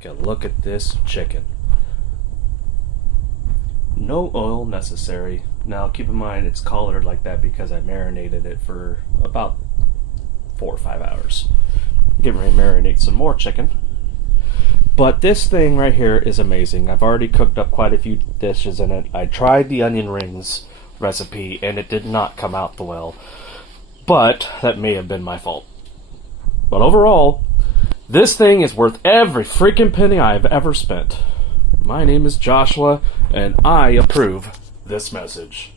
Take a look at this chicken. No oil necessary. Now keep in mind it's colored like that because I marinated it for about 4 or 5 hours. Get ready to marinate some more chicken. But this thing right here is amazing. I've already cooked up quite a few dishes in it. I tried the onion rings recipe and it did not come out the well. But that may have been my fault. But overall, this thing is worth every freaking penny I've ever spent. My name is Joshua, and I approve this message.